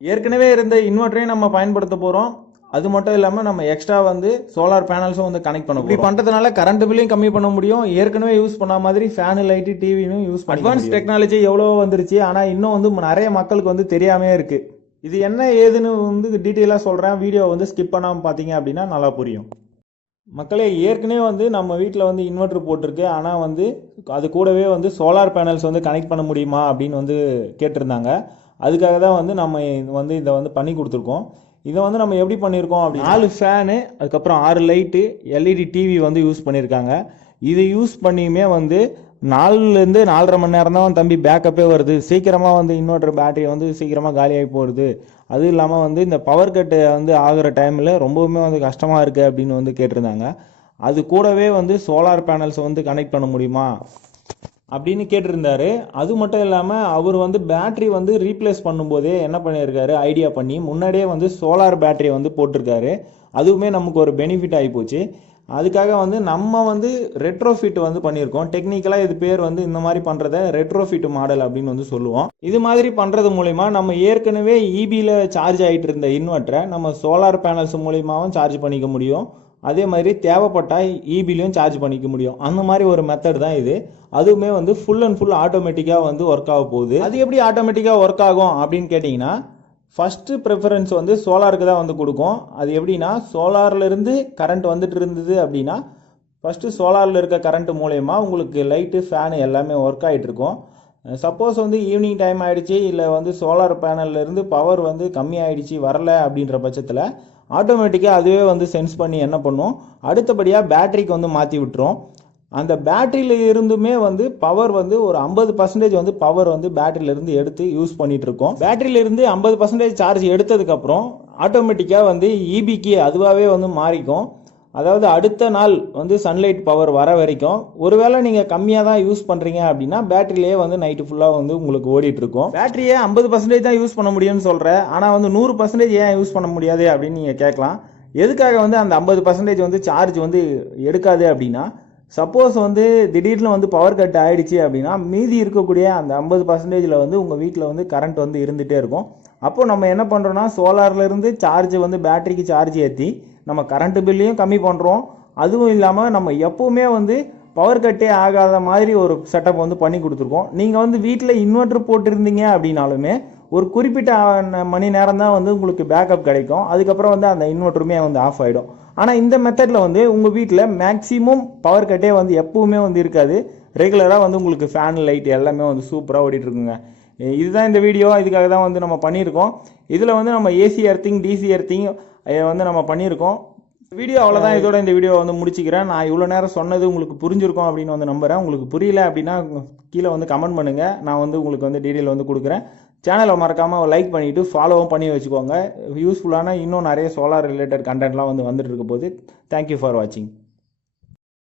ஏற்கனவே இருந்த இன்வெர்ட்டரையும் நம்ம பயன்படுத்த போகிறோம். அது மட்டும் இல்லாமல் நம்ம எக்ஸ்ட்ரா வந்து சோலார் பேனல்ஸும் வந்து கனெக்ட் பண்ண இப்படி பண்ணுறதுனால கரண்ட் பில்லையும் கம்மி பண்ண முடியும். ஏற்கனவே யூஸ் பண்ண மாதிரி ஃபேனு, லைட்டு, டிவியும் யூஸ் பண்ண அட்வான்ஸ் டெக்னாலஜி எவ்வளோ வந்துருச்சு. ஆனால் இன்னும் வந்து நிறைய மக்களுக்கு வந்து தெரியாமே இருக்குது. இது என்ன ஏதுன்னு வந்து டீட்டெயிலாக சொல்கிறேன். வீடியோ வந்து ஸ்கிப் பண்ணாமல் பார்த்தீங்க அப்படின்னா நல்லா புரியும். மக்களே, ஏற்கனவே வந்து நம்ம வீட்டில் வந்து இன்வெர்டர் போட்டிருக்கு. ஆனால் வந்து அது கூடவே வந்து சோலார் பேனல்ஸ் வந்து கனெக்ட் பண்ண முடியுமா அப்படின்னு வந்து கேட்டிருந்தாங்க. அதுக்காக தான் வந்து நம்ம வந்து இதை வந்து பண்ணி கொடுத்துருக்கோம். இதை வந்து நம்ம எப்படி பண்ணியிருக்கோம் அப்படி 4 ஃபேனு, அதுக்கப்புறம் 6 லைட்டு, எல்இடி டிவி வந்து யூஸ் பண்ணியிருக்காங்க. இதை யூஸ் பண்ணியுமே வந்து 4லேருந்து 4.5 மணி நேரம் தான் தம்பி பேக்கப்பே வருது. சீக்கிரமாக வந்து இன்வெர்டர் பேட்டரி வந்து சீக்கிரமாக காலியாகி போடுது. அதுவும் இல்லாமல் வந்து இந்த பவர் கட்டு வந்து ஆகிற டைமில் ரொம்பவுமே வந்து கஷ்டமாக இருக்குது அப்படின்னு வந்து கேட்டிருந்தாங்க. அது கூடவே வந்து சோலார் பேனல்ஸ் வந்து கனெக்ட் பண்ண முடியுமா அப்படின்னு கேட்டிருந்தாரு. அது மட்டும் இல்லாமல் அவர் வந்து பேட்ரி வந்து ரீப்ளேஸ் பண்ணும்போதே என்ன பண்ணியிருக்காரு, ஐடியா பண்ணி முன்னாடியே வந்து சோலார் பேட்டரி வந்து போட்டிருக்காரு. அதுவுமே நமக்கு ஒரு பெனிஃபிட் ஆகி போச்சு. அதுக்காக வந்து நம்ம வந்து ரெட்ரோஃபிட் வந்து பண்ணியிருக்கோம். டெக்னிக்கலாக இது பேர் வந்து இந்த மாதிரி பண்ணுறத ரெட்ரோஃபிட் மாடல் அப்படின்னு வந்து சொல்லுவோம். இது மாதிரி பண்ணுறது மூலிமா நம்ம ஏற்கனவே இபியில் சார்ஜ் ஆகிட்டு இருந்த இன்வெர்ட்டரை நம்ம சோலார் பேனல்ஸ் மூலியமாகவும் சார்ஜ் பண்ணிக்க முடியும். அதே மாதிரி தேவைப்பட்டால் இபிலையும் சார்ஜ் பண்ணிக்க முடியும். அந்த மாதிரி ஒரு மெத்தட் தான் இது. அதுவுமே வந்து ஃபுல் அண்ட் ஃபுல் ஆட்டோமேட்டிக்காக வந்து ஒர்க் ஆக போகுது. அது எப்படி ஆட்டோமேட்டிக்காக ஒர்க் ஆகும் அப்படின்னு கேட்டிங்கன்னா, ஃபஸ்ட்டு ப்ரிஃபரன்ஸ் வந்து சோலாருக்கு தான் வந்து கொடுக்கும். அது எப்படின்னா, சோலார்லேருந்து கரண்ட் வந்துட்டு இருந்தது அப்படின்னா ஃபஸ்ட்டு சோலாரில் இருக்க கரண்ட் மூலயமா உங்களுக்கு லைட்டு, ஃபேனு எல்லாமே ஒர்க் ஆகிட்டு இருக்கும். சப்போஸ் வந்து ஈவினிங் டைம் ஆகிடுச்சு, இல்லை வந்து சோலார் பேனல்லேருந்து பவர் வந்து கம்மி ஆகிடுச்சு, வரல அப்படின்ற பட்சத்தில் ஆட்டோமேட்டிக்காக அதுவே வந்து சென்ஸ் பண்ணி என்ன பண்ணும், அடுத்தபடியாக பேட்டரிக்கு வந்து மாற்றி விட்டுரும். அந்த பேட்டரியில் இருந்துமே வந்து பவர் வந்து ஒரு 50% வந்து பவர் வந்து பேட்டரியிலேருந்து எடுத்து யூஸ் பண்ணிகிட்டு இருக்கோம். பேட்டரியிலேருந்து 50% சார்ஜ் எடுத்ததுக்கப்புறம் ஆட்டோமேட்டிக்காக வந்து இபிக்கு அதுவாகவே வந்து மாறிக்கும். அதாவது அடுத்த நாள் வந்து சன்லைட் பவர் வர வரைக்கும், ஒருவேளை நீங்கள் கம்மியாக தான் யூஸ் பண்ணுறீங்க அப்படின்னா பேட்டரியிலேயே வந்து நைட்டு ஃபுல்லாக வந்து உங்களுக்கு ஓடிட்டுருக்கும். பேட்டரியே 50% தான் யூஸ் பண்ண முடியும்னு சொல்கிறேன். ஆனால் வந்து 100% ஏன் யூஸ் பண்ண முடியாது அப்படின்னு நீங்கள் கேட்கலாம். எதுக்காக வந்து அந்த 50% வந்து சார்ஜ் வந்து எடுக்காது அப்படின்னா, சப்போஸ் வந்து திடீர்னு வந்து பவர் கட் ஆகிடுச்சு அப்படின்னா மீதி இருக்கக்கூடிய அந்த 50%ல் வந்து உங்கள் வீட்டில் வந்து கரண்ட் வந்து இருந்துகிட்டே இருக்கும். அப்போது நம்ம என்ன பண்ணுறோன்னா, சோலார்லேருந்து சார்ஜ் வந்து பேட்டரிக்கு சார்ஜ் ஏற்றி நம்ம கரண்ட் பில்லையும் கம்மி பண்ணுறோம். அதுவும் இல்லாமல் நம்ம எப்போவுமே வந்து பவர் கட்டே ஆகாத மாதிரி ஒரு செட்டப் வந்து பண்ணி கொடுத்துருக்கோம். நீங்கள் வந்து வீட்டில் இன்வெர்ட்டர் போட்டிருந்தீங்க அப்படின்னாலுமே ஒரு குறிப்பிட்ட மணி நேரம் தான் வந்து உங்களுக்கு பேக்கப் கிடைக்கும். அதுக்கப்புறம் வந்து அந்த இன்வெர்ட்டருமே வந்து ஆஃப் ஆகிடும். ஆனால் இந்த மெத்தடில் வந்து உங்கள் வீட்டில் மேக்ஸிமம் பவர் கட்டே வந்து எப்பவுமே வந்து இருக்காது. ரெகுலராக வந்து உங்களுக்கு ஃபேன், லைட் எல்லாமே வந்து சூப்பராக ஓடிட்டுருக்குங்க. இதுதான் இந்த வீடியோ. இதுக்காக தான் வந்து நம்ம பண்ணியிருக்கோம். இதில் வந்து நம்ம ஏசி எர்த்திங், டிசி எர்த்திங் வந்து நம்ம பண்ணியிருக்கோம். வீடியோ அவ்வளோதான். இதோட இந்த வீடியோ வந்து முடிச்சுக்கிறேன். நான் இவ்வளோ நேரம் சொன்னது உங்களுக்கு புரிஞ்சிருக்கும் அப்படின்னு வந்து நம்புகிறேன். உங்களுக்கு புரியல அப்படின்னா கீழே வந்து கமெண்ட் பண்ணுங்கள். நான் வந்து உங்களுக்கு வந்து டீட்டெயில் வந்து கொடுக்குறேன். சேனலை மறக்காமல் லைக் பண்ணிவிட்டு ஃபாலோவும் பண்ணி வச்சுக்கோங்க. யூஸ்ஃபுல்லான இன்னும் நிறைய சோலார் ரிலேட்டட் கண்டென்ட்லாம் வந்து வந்துட்டு இருக்க போது. தேங்க்யூ ஃபார் வாட்சிங்.